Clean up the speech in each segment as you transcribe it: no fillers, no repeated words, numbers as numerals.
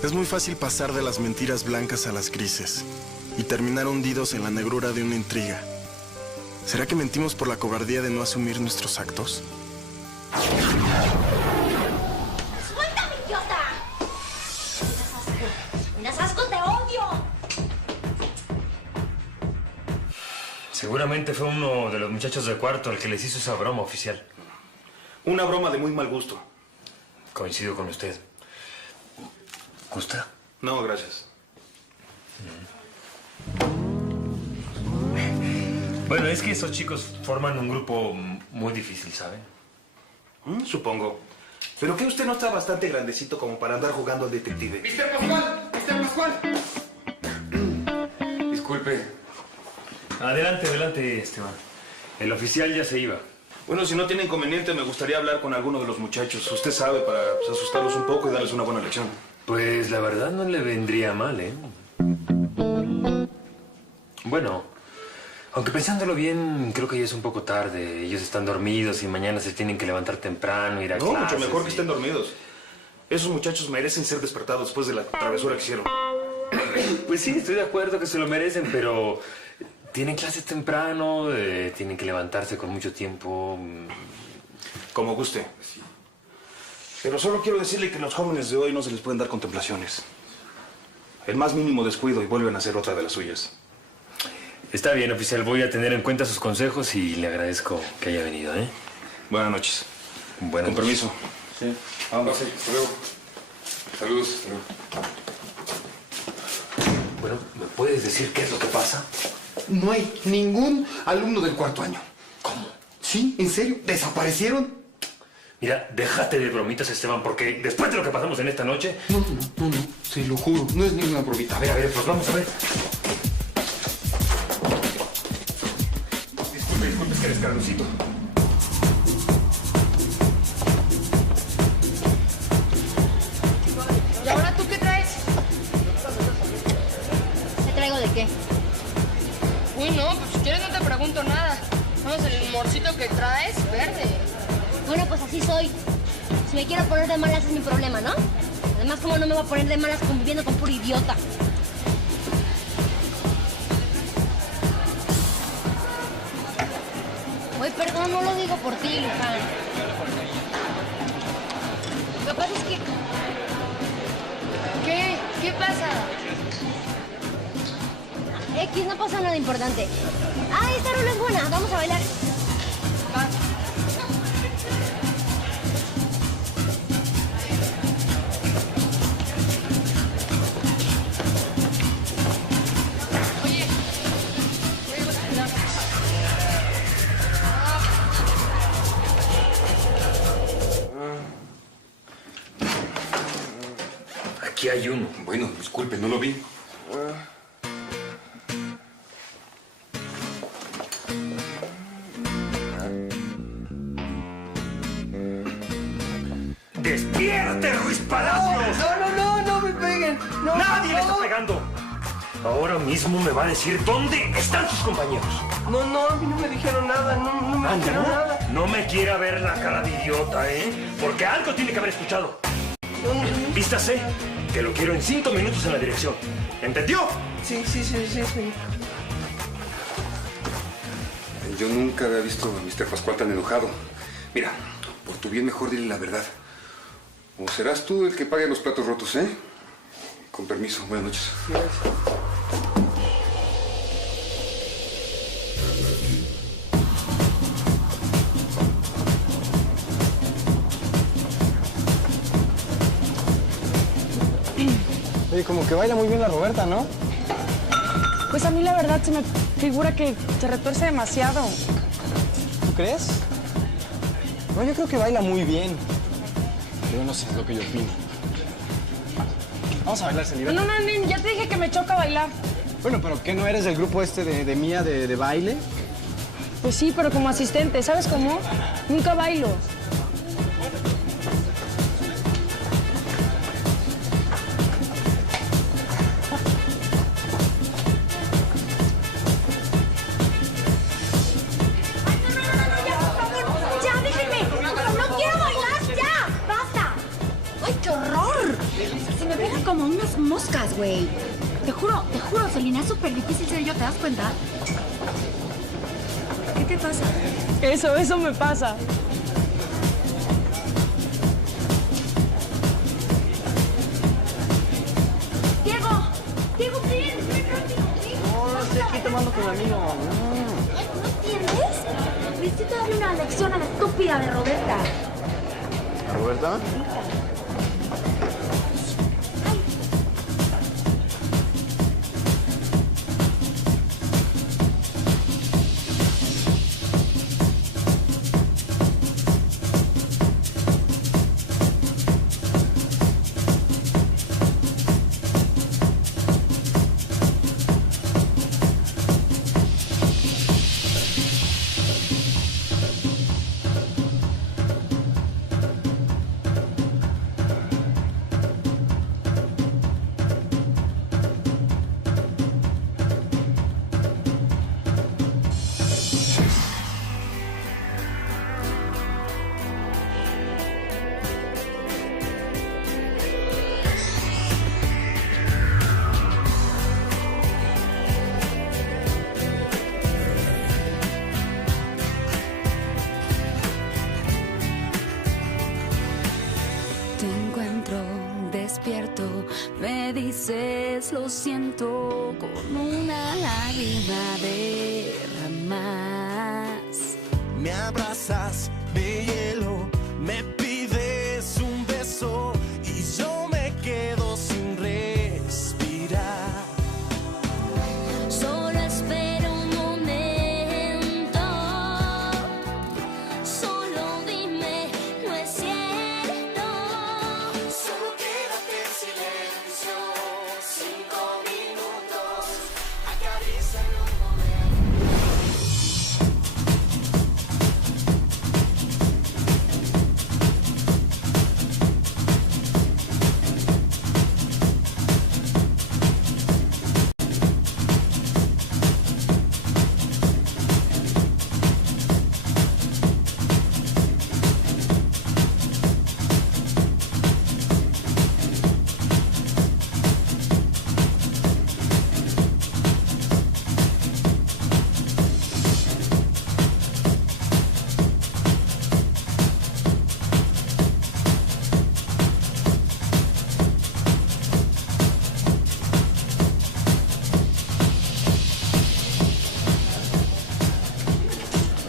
Es muy fácil pasar de las mentiras blancas a las grises y terminar hundidos en la negrura de una intriga. ¿Será que mentimos por la cobardía de no asumir nuestros actos? ¡Suéltame, idiota! ¡Me das asco! ¡Te odio! Seguramente fue uno de los muchachos del cuarto el que les hizo esa broma, oficial. Una broma de muy mal gusto. Coincido con usted. ¿Gusta? No, gracias. Bueno, es que esos chicos forman un grupo muy difícil, ¿saben? Supongo. ¿Pero que usted no está bastante grandecito como para andar jugando al detective? ¡Mister Pascual! ¡Mister Pascual! Disculpe. Adelante, Esteban. El oficial ya se iba. Bueno, si no tiene inconveniente, me gustaría hablar con alguno de los muchachos. Usted sabe, para asustarlos un poco y darles una buena lección. Pues la verdad no le vendría mal, ¿eh? Bueno, aunque pensándolo bien, creo que ya es un poco tarde. Ellos están dormidos y mañana se tienen que levantar temprano, ir a clases. No, mucho mejor que estén dormidos. Esos muchachos merecen ser despertados después de la travesura que hicieron. Pues sí, estoy de acuerdo que se lo merecen, pero tienen clases temprano, tienen que levantarse con mucho tiempo. Como guste. Pero solo quiero decirle que a los jóvenes de hoy no se les pueden dar contemplaciones. El más mínimo descuido y vuelven a hacer otra de las suyas. Está bien, oficial. Voy a tener en cuenta sus consejos y le agradezco que haya venido, ¿eh? Buenas noches. Buenas Con noches. permiso. Sí. Vamos, sí. Hasta luego. Saludos. Hasta luego. Bueno, ¿me puedes decir qué es lo que pasa? No hay ningún alumno del cuarto año. ¿Cómo? ¿Sí? ¿En serio? ¿Desaparecieron? Mira, déjate de bromitas, Esteban, porque después de lo que pasamos en esta noche... No. Se lo juro. No es ninguna bromita. A ver, pues vamos a ver. Disculpe, es que eres Carlosito. ¿Y ahora tú qué traes? ¿Qué traigo de qué? Uy, no, pues si quieres no te pregunto nada. Vamos, el morcito que traes, verde. Bueno, pues así soy. Si me quiero poner de malas es mi problema, ¿no? Además, ¿cómo no me voy a poner de malas conviviendo con puro idiota? Oye, perdón, no lo digo por ti, Luján. Lo que pasa es que... ¿Qué? ¿Qué pasa? X, no pasa nada importante. Ah, esta rola es buena. Vamos a bailar. Va. Oye, voy a bailar. Aquí hay uno. Bueno, disculpe, no lo vi. ¡Despierte, Ruiz Palacios! No me peguen. No, ¡Nadie le está pegando! Ahora mismo me va a decir dónde están sus compañeros. No, a mí no me dijeron nada. No me dijeron nada. No me quiera ver la cara de idiota, ¿eh? Porque algo tiene que haber escuchado. Vístase, que lo quiero en 5 minutos en la dirección. ¿Entendió? Sí. Yo nunca había visto a Mr. Pascual tan enojado. Mira, por tu bien mejor dile la verdad. O serás tú el que pague los platos rotos, ¿eh? Con permiso, buenas noches. Oye, como que baila muy bien la Roberta, ¿no? Pues a mí la verdad se me figura que se retuerce demasiado. ¿Tú crees? No, yo creo que baila muy bien. Pero no sé, es lo que yo opino. Vamos a bailar, Celida. No, ya te dije que me choca bailar. Bueno, pero ¿qué no eres del grupo este de Mía de baile? Pues sí, pero como asistente, ¿sabes cómo? Nunca bailo. ¡Ya, déjenme! ¡No quiero bailar! ¡Ya! ¡Basta! ¡Ay, qué horror! Si me pegan como un moscas, güey. Te juro, Celina, es súper difícil ser yo, ¿te das cuenta? ¿Qué te pasa? Eso me pasa. Diego, ven rápido. No, estoy aquí tomando con mi amigo. ¿No entiendes? Necesito darle una lección a la estúpida de Roberta. ¿Roberta? Me dices lo siento con una lágrima derramas. Me abrazas, me hielo, me pides un beso y yo me quedo sin respirar. Solo espero un momento, solo dime, no es cierto. Solo quédate en silencio, 5 minutos, acarícialo un momento.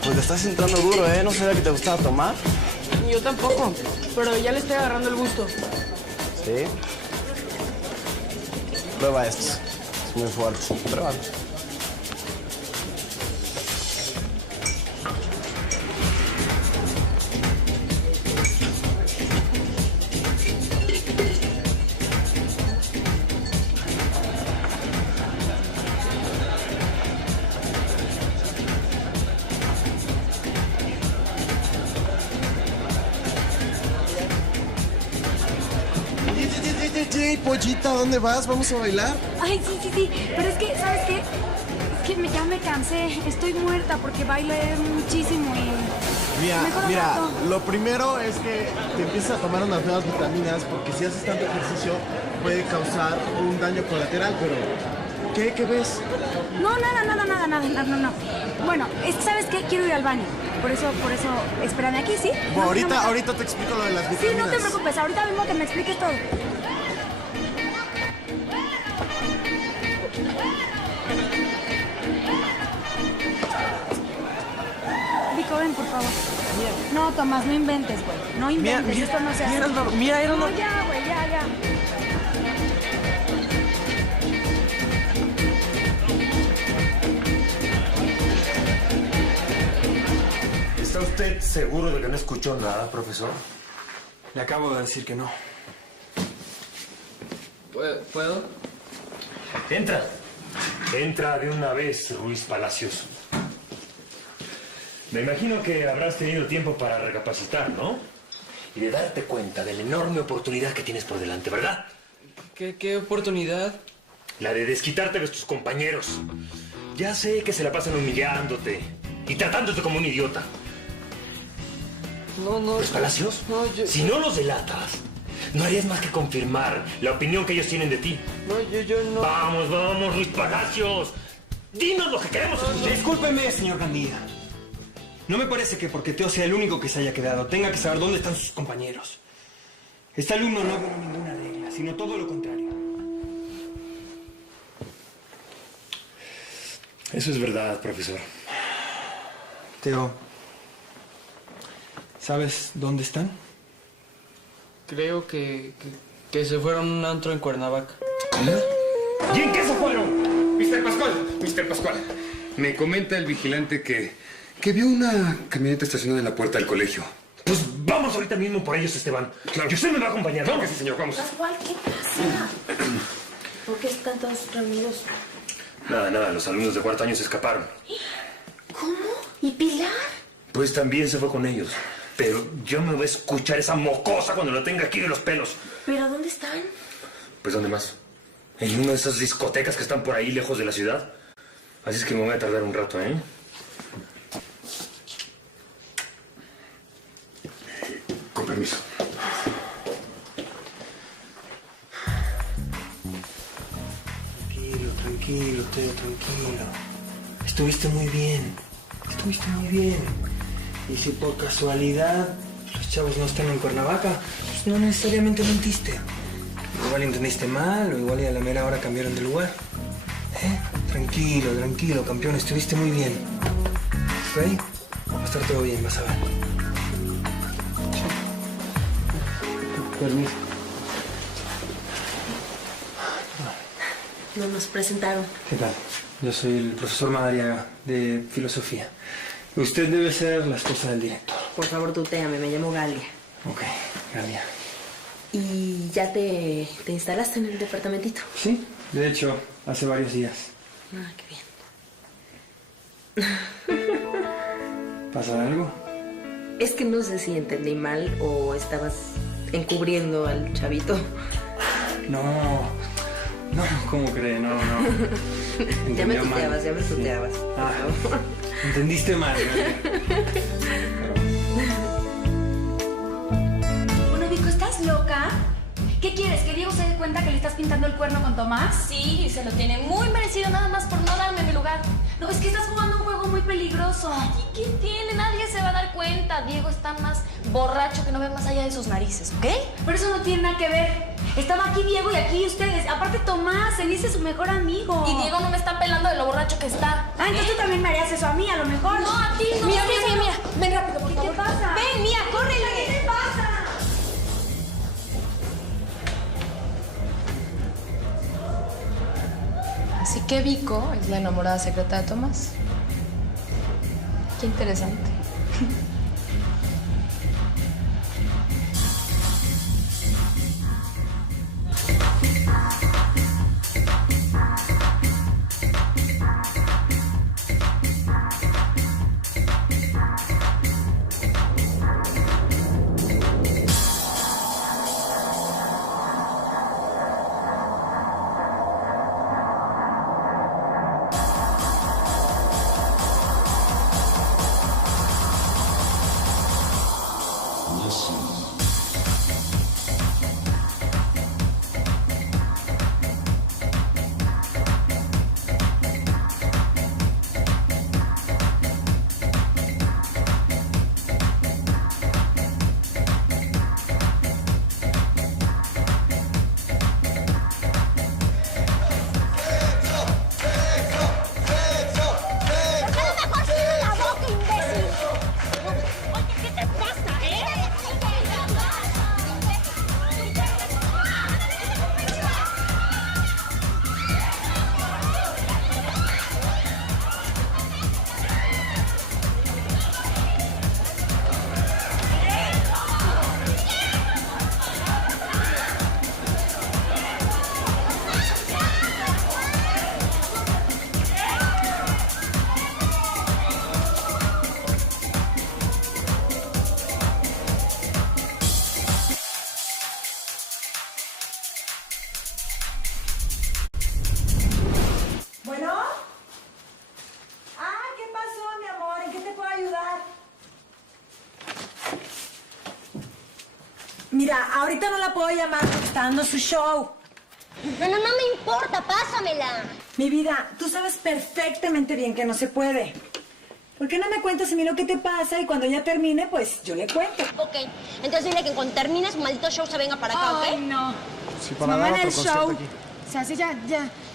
Pues le estás entrando duro, ¿eh? ¿No sabía que te gustaba tomar? Yo tampoco, pero ya le estoy agarrando el gusto. Sí. Prueba esto. Es muy fuerte. Pruébalo. Pollita, ¿dónde vas? ¿Vamos a bailar? Ay, sí, pero es que, ¿sabes qué? Es que ya me cansé, estoy muerta porque bailé muchísimo y... Mira, lo primero es que te empieces a tomar unas nuevas vitaminas porque si haces tanto ejercicio puede causar un daño colateral, pero... ¿Qué ves? No. Bueno, ¿sabes qué? Quiero ir al baño. Por eso, espérame aquí, ¿sí? Bueno, ahorita te explico lo de las vitaminas. Sí, no te preocupes, ahorita mismo que me expliques todo. Vico, ven, por favor. No, Tomás, no inventes, güey. No inventes, esto no se hace. Mira, No, ya, güey, ya. ¿Está usted seguro de que no escuchó nada, profesor? Le acabo de decir que no. ¿Puedo? Entra de una vez, Ruiz Palacios. Me imagino que habrás tenido tiempo para recapacitar, ¿no? Y de darte cuenta de la enorme oportunidad que tienes por delante, ¿verdad? ¿Qué oportunidad? La de desquitarte de tus compañeros. Ya sé que se la pasan humillándote y tratándote como un idiota. No. Ruiz Palacios, No, yo... si no los delatas, no harías más que confirmar la opinión que ellos tienen de ti. No, yo no... Vamos, Luis Palacios. Dinos lo que queremos escuchar. Discúlpeme, señor Gandía. No me parece que porque Teo sea el único que se haya quedado, tenga que saber dónde están sus compañeros. Este alumno no violó ninguna regla, sino todo lo contrario. Eso es verdad, profesor. Teo, ¿sabes dónde están? Creo que se fueron a un antro en Cuernavaca. ¿Y en qué se fueron? Mr. Pascual, me comenta el vigilante que vio una camioneta estacionada en la puerta del colegio. Pues vamos ahorita mismo por ellos, Esteban. Claro. Y usted me va a acompañar, Claro ¿no? que sí, señor, vamos. Pascual, ¿qué pasa? ¿Por qué están todos reunidos? Nada, los alumnos de cuarto año se escaparon. ¿Cómo? ¿Y Pilar? Pues también se fue con ellos. Pero yo me voy a escuchar esa mocosa cuando lo tenga aquí de los pelos. ¿Pero dónde están? Pues ¿dónde más? En una de esas discotecas que están por ahí lejos de la ciudad. Así es que me voy a tardar un rato, ¿eh? Con permiso. Tranquilo, Teo, tranquilo. Estuviste muy bien. Y si por casualidad los chavos no están en Cuernavaca, pues no necesariamente mentiste. Igual entendiste mal o igual y a la mera hora cambiaron de lugar. Tranquilo, campeón, estuviste muy bien. ¿Ok? Va a estar todo bien, vas a ver. Permiso. No nos presentaron. ¿Qué tal? Yo soy el profesor Madariaga, de filosofía. Usted debe ser la esposa del director. Por favor, tutéame, me llamo Galia. Ok, Galia. ¿Y ya te instalaste en el departamentito? Sí, de hecho, hace varios días. Ah, qué bien. ¿Pasa algo? Es que no sé si entendí mal o estabas encubriendo al chavito. No, ¿cómo cree? No. Ya me Entendió mal. tuteabas. Sí. Entendiste mal. Bueno, Vico, ¿estás loca? ¿Qué quieres? ¿Que Diego se dé cuenta que le estás pintando el cuerno con Tomás? Sí, se lo tiene muy merecido nada más por no darme mi lugar. No, es que estás jugando un juego muy peligroso. ¿Y qué tiene? Nadie se va a dar cuenta. Diego está más borracho que no ve más allá de sus narices, ¿ok? Pero eso no tiene nada que ver. Estaba aquí Diego y aquí ustedes. Aparte, Tomás, él es su mejor amigo. Y Diego no me está pelando de lo borracho que está. Ah, entonces tú también me harías eso a mí, a lo mejor. No, a ti no. Mira. Ven rápido, por ¿Qué favor. te pasa? Ven, Mía, córrele. ¿Qué te pasa? Así que Vico es la enamorada secreta de Tomás. Qué interesante. Mira, ahorita no la puedo llamar porque está dando su show. No me importa, pásamela. Mi vida, tú sabes perfectamente bien que no se puede. ¿Por qué no me cuentas a mí lo que te pasa y cuando ya termine, pues yo le cuento? Ok, entonces dile que cuando termine su maldito show se venga para acá, ¿ok? Ay, no. Sí, para dar otro concierto aquí. O sea, si ya,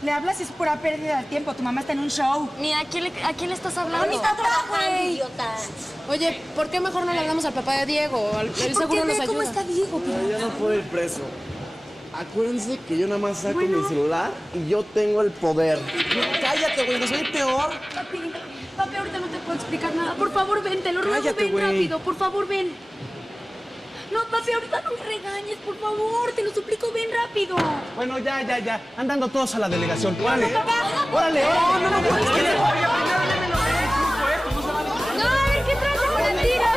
le hablas y es pura pérdida de tiempo. Tu mamá está en un show. Mira, ¿a quién le estás hablando? Ahorita trabajando, idiota. Oye, ¿por qué mejor no le hablamos al papá de Diego? Él seguro nos ayuda. ¿Cómo está Diego? Yo no puedo ir preso. Acuérdense que yo nada más saco mi celular y yo tengo el poder. Cállate, güey, no soy peor. Papi, ahorita no te puedo explicar nada. Por favor, ven, te lo ruego, Cállate, ven güey. rápido. Por favor, ven. No, papi, ahorita no me regañes, por favor. Te lo suplico, ven rápido. Bueno, ya. Andando todos a la delegación. ¡Órale! Papá. ¡Órale! No, a ver, ¿qué traes de mentira?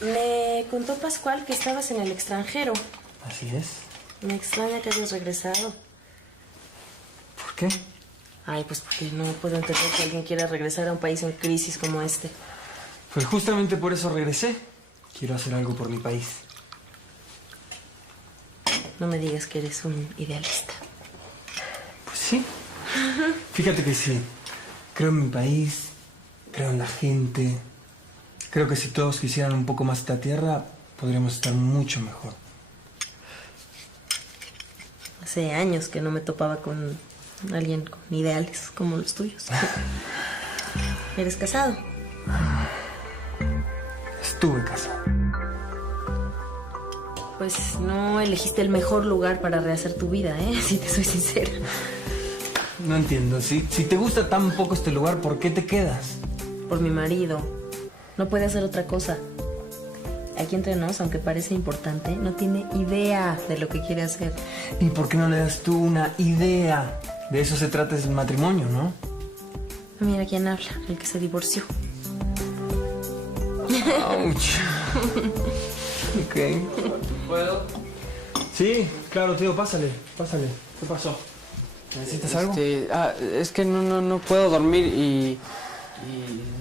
Me contó Pascual que estabas en el extranjero. Así es. Me extraña que hayas regresado. ¿Por qué? Ay, pues porque no puedo entender que alguien quiera regresar a un país en crisis como este. Pues justamente por eso regresé. Quiero hacer algo por mi país. No me digas que eres un idealista. Pues sí. Fíjate que sí. Creo en mi país, creo en la gente. Creo que si todos quisieran un poco más esta tierra, podríamos estar mucho mejor. Hace años que no me topaba con alguien con ideales como los tuyos. ¿Eres casado? Estuve casado. Pues no elegiste el mejor lugar para rehacer tu vida, ¿eh? Si te soy sincera. No entiendo. Si te gusta tan poco este lugar, ¿por qué te quedas? Por mi marido. No puede hacer otra cosa. Aquí entre nos, aunque parece importante, no tiene idea de lo que quiere hacer. ¿Y por qué no le das tú una idea? De eso se trata el matrimonio, ¿no? Mira quién habla, el que se divorció. Ouch. Ok. ¿Puedo? Sí, claro, tío, pásale. ¿Qué pasó? ¿Necesitas algo? Es que no puedo dormir y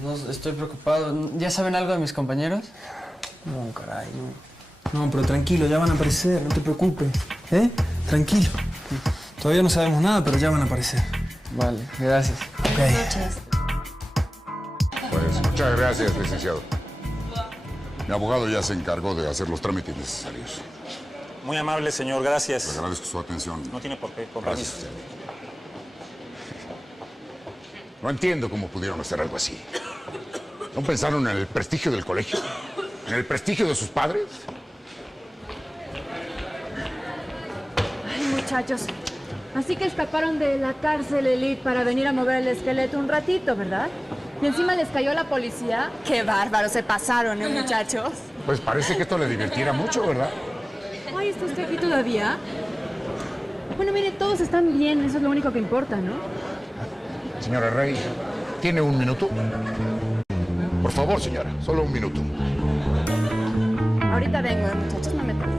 no estoy preocupado. ¿Ya saben algo de mis compañeros? No, caray, no. No, pero tranquilo, ya van a aparecer, no te preocupes. ¿Eh? Tranquilo. Todavía no sabemos nada, pero ya van a aparecer. Vale, gracias. Buenas noches. Pues muchas gracias, licenciado. Mi abogado ya se encargó de hacer los trámites necesarios. Muy amable, señor, gracias. Le agradezco su atención. No tiene por qué, con Gracias. permiso. No entiendo cómo pudieron hacer algo así. ¿No pensaron en el prestigio del colegio? ¿En el prestigio de sus padres? Ay, muchachos. Así que escaparon de la cárcel Elite para venir a mover el esqueleto un ratito, ¿verdad? Y encima les cayó la policía. Qué bárbaro, se pasaron, ¿eh, muchachos? Pues parece que esto le divirtiera mucho, ¿verdad? Ay, ¿está usted aquí todavía? Bueno, mire, todos están bien, eso es lo único que importa, ¿no? Señora Rey, ¿tiene un minuto? Por favor, señora, solo un minuto. Ahorita vengo, muchachos, no me tardo.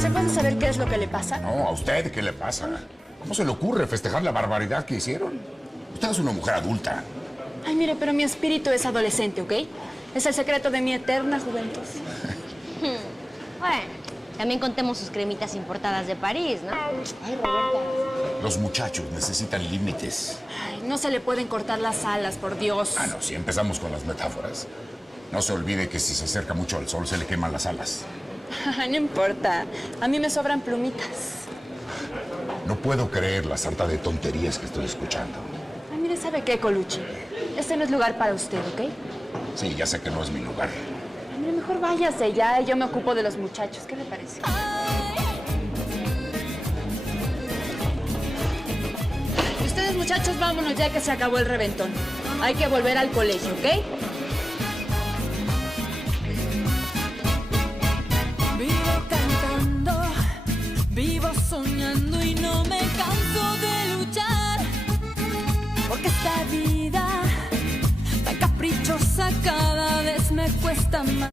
¿Se puede saber qué es lo que le pasa? No, ¿a usted qué le pasa? ¿Cómo se le ocurre festejar la barbaridad que hicieron? Usted es una mujer adulta. Ay, mire, pero mi espíritu es adolescente, ¿ok? Es el secreto de mi eterna juventud. Bueno, también contemos sus cremitas importadas de París, ¿no? Ay, Roberta. Los muchachos necesitan límites. Ay, no se le pueden cortar las alas, por Dios. Ah, no, si empezamos con las metáforas. No se olvide que si se acerca mucho al sol se le queman las alas. No importa. A mí me sobran plumitas. No puedo creer la sarta de tonterías que estoy escuchando. Ay, mire, ¿sabe qué, Colucci? Este no es lugar para usted, ¿ok? Sí, ya sé que no es mi lugar. Ay, mire, mejor váyase ya y yo me ocupo de los muchachos. ¿Qué le parece? Y ustedes, muchachos, vámonos ya que se acabó el reventón. Hay que volver al colegio, ¿ok? Vivo cantando, vivo soñando y no me canso de luchar. Porque esta vida tan caprichosa cada vez me cuesta más.